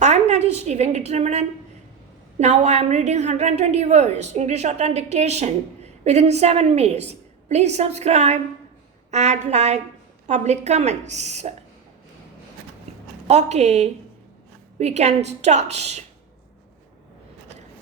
I'm Rajeswary Venkitaramanan. Now I am reading 120 words, English Shorthand Dictation, within 7 minutes. Please subscribe, add like, public comments. Okay, we can start.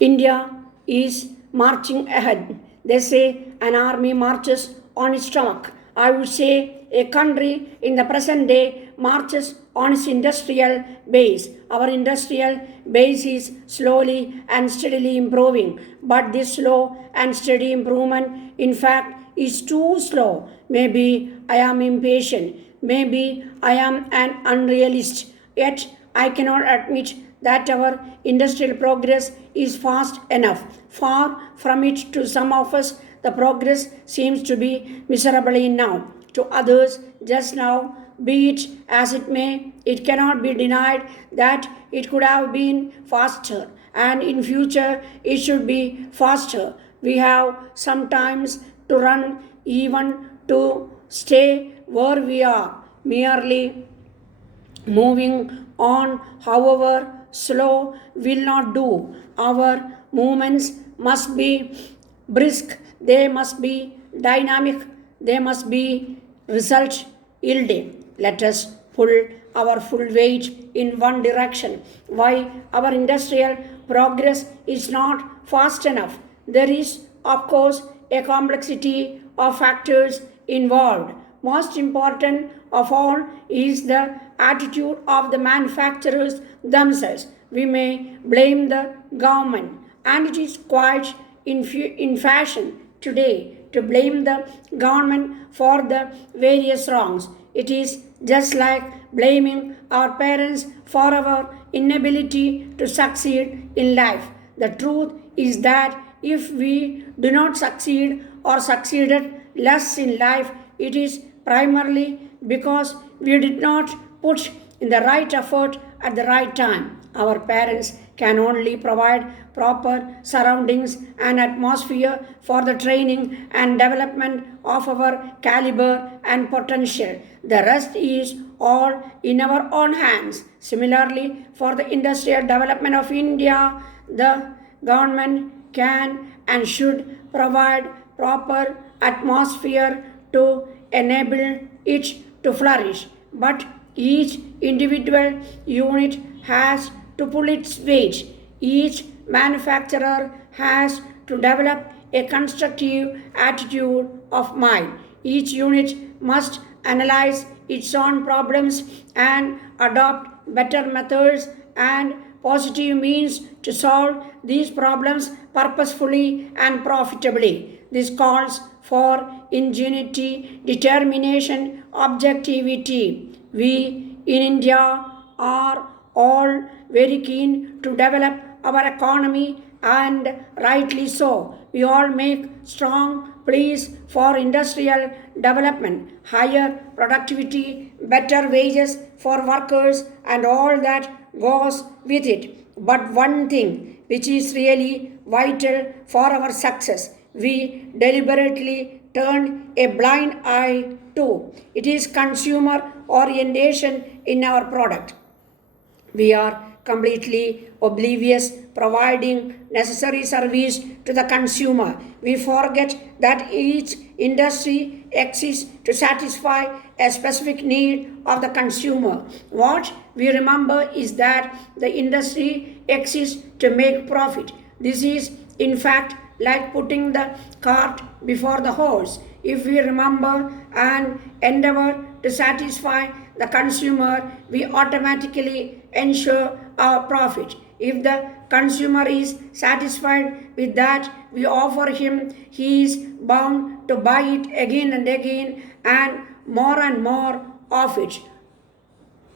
India is marching ahead. They say an army marches on its stomach. I would say a country in the present day marches on its industrial base. Our industrial base is slowly and steadily improving, but this slow and steady improvement, in fact, is too slow. Maybe I am impatient. Maybe I am an unrealist. Yet I cannot admit that our industrial progress is fast enough. Far from it to some of us, the progress seems to be miserably now. To others, just now, be it as it may, it cannot be denied that it could have been faster, and in future it should be faster. We have sometimes to run even to stay where we are, merely moving on, however slow, will not do. Our movements must be brisk, they must be dynamic, they must be result yielding. Let us pull our full weight in one direction. Why our industrial progress is not fast enough? There is, of course, a complexity of factors involved. Most important of all is the attitude of the manufacturers themselves. We may blame the government, and it is quite in fashion today to blame the government for the various wrongs. It is just like blaming our parents for our inability to succeed in life. The truth is that if we do not succeed or succeeded less in life, it is primarily because we did not put in the right effort at the right time. Our parents can only provide proper surroundings and atmosphere for the training and development of our caliber and potential. The rest is all in our own hands. Similarly, for the industrial development of India, the government can and should provide proper atmosphere to enable it to flourish. But each individual unit has to pull its weight. Each manufacturer has to develop a constructive attitude of mind. Each unit must analyze its own problems and adopt better methods and positive means to solve these problems purposefully and profitably. This calls for ingenuity, determination, objectivity. We in India are all very keen to develop our economy, and rightly so. We all make strong pleas for industrial development, higher productivity, better wages for workers, and all that goes with it. But one thing which is really vital for our success, we deliberately turn a blind eye to. It is consumer orientation in our product. We are completely oblivious providing necessary service to the consumer. We forget that each industry exists to satisfy a specific need of the consumer. What we remember is that the industry exists to make profit. This is, in fact, like putting the cart before the horse. If we remember and endeavor to satisfy the consumer, we automatically ensure our profit. If the consumer is satisfied with that we offer him, he is bound to buy it again and again and more of it.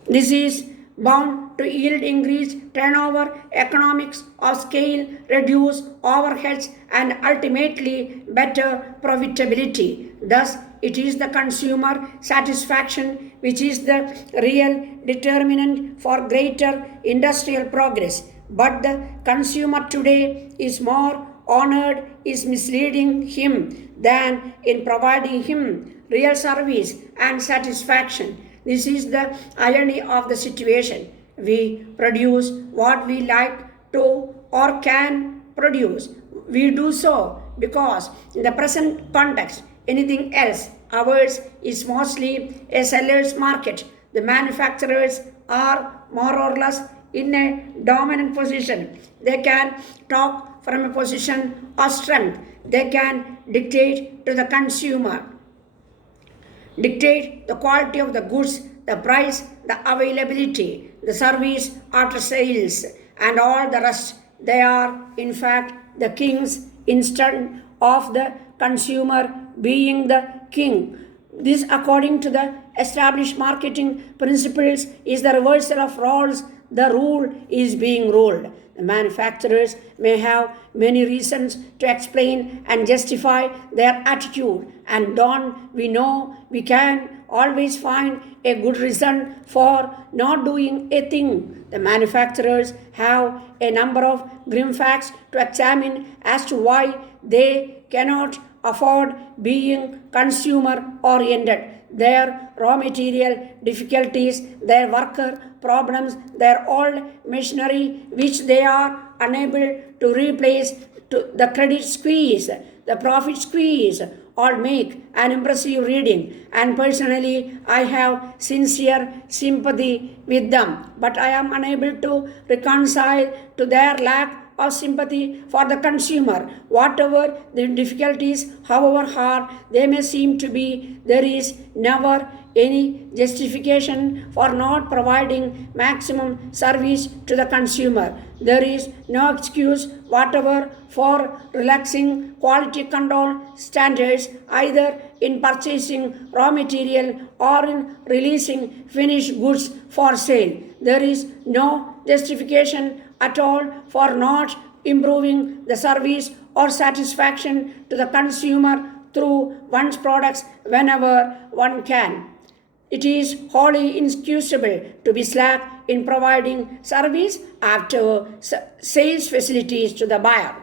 This is bound to yield increased turnover, economics of scale, reduce overheads, and ultimately better profitability. Thus, it is the consumer satisfaction which is the real determinant for greater industrial progress. But the consumer today is more honored is misleading him than in providing him real service and satisfaction. This is the irony of the situation. we produce what we like to or can produce. We do so because in the present context, anything else, ours is mostly a seller's market. The manufacturers are more or less in a dominant position. They can talk from a position of strength. They can dictate to the consumer, dictate the quality of the goods, the price, the availability, the service after sales, and all the rest. They are, in fact, the kings instead of the consumer being the king. This, according to the established marketing principles, is the reversal of roles. The rule is being ruled. The manufacturers may have many reasons to explain and justify their attitude, and don't we know we can always find a good reason for not doing a thing. The manufacturers have a number of grim facts to examine as to why they cannot afford being consumer oriented. Their raw material difficulties, their worker problems, their old machinery which they are unable to replace, to the credit squeeze, the profit squeeze, all make an impressive reading. And personally, I have sincere sympathy with them, but I am unable to reconcile to their lack of sympathy for the consumer. Whatever the difficulties, however hard they may seem to be, there is never any justification for not providing maximum service to the consumer. There is no excuse whatever for relaxing quality control standards either in purchasing raw material or in releasing finished goods for sale. There is no justification at all for not improving the service or satisfaction to the consumer through one's products whenever one can. It is wholly inexcusable to be slack in providing service after sales facilities to the buyer.